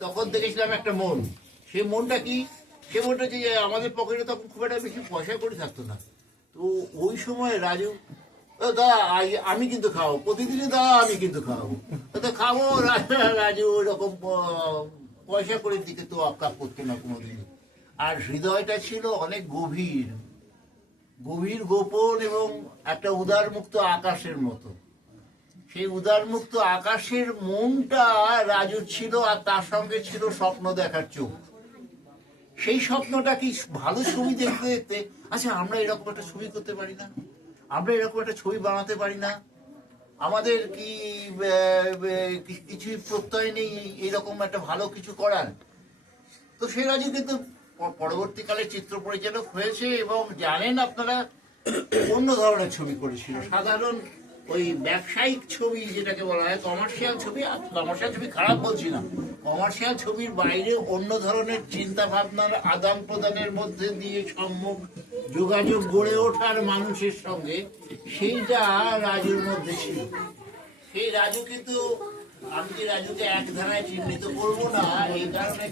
তখন দেখেছিলাম একটা মন। সেই মনটা কি? সে মনটা যে আমাদের পকেটে তখন খুব একটা বেশি পয়সা করে থাকতো না। তো ওই সময় রাজু, দাদা আমি কিন্তু খাবো প্রতিদিনই, দাদা আমি কিন্তু খাওয়াবো, তো খাবো। রাজু ওই রকম পয়সা করে দিকে তো আক্কা করতো না কোনোদিনই। আর হৃদয়টা ছিল অনেক গভীর, গভীর গোপন এবং একটা উদারমুক্ত আকাশের মতো। সেই উদারমুক্ত আকাশের মনটা রাজুর ছিল, আর তার সঙ্গে ছিল স্বপ্ন দেখার চোখ। সেই স্বপ্নটা কি ভালো ছবি দেখতে দেখতে, আচ্ছা আমরা এরকম একটা ছবি করতে পারি না, আমরা এরকম একটা ছবি বানাতে পারি না, আমাদের কি কিছুই প্রত্যয় নেই এইরকম একটা ভালো কিছু করার। তো সেই রাজু কিন্তু পরবর্তীকালে চিত্র পরিচালক হয়েছে এবং জানেন আপনারা অন্য ধরনের ছবি করেছিল। সাধারণ ওই ব্যবসায়িক ছবি যেটাকে বলা হয় কমার্শিয়াল ছবি, কমার্শিয়াল ছবি খারাপ বলছি না, কমার্শিয়াল ছবির বাইরে অন্য ধরনের চিন্তা ভাবনার আদান প্রদানের মধ্যে দিয়ে সম্মুখ যোগাযোগ গড়ে ওঠার মানুষের সঙ্গে, সেইটা রাজুর মধ্যে ছিল। সেই রাজু কিন্তু, আমি কি রাজুকে এক ধারায় চিহ্নিত করবো না এই কারণে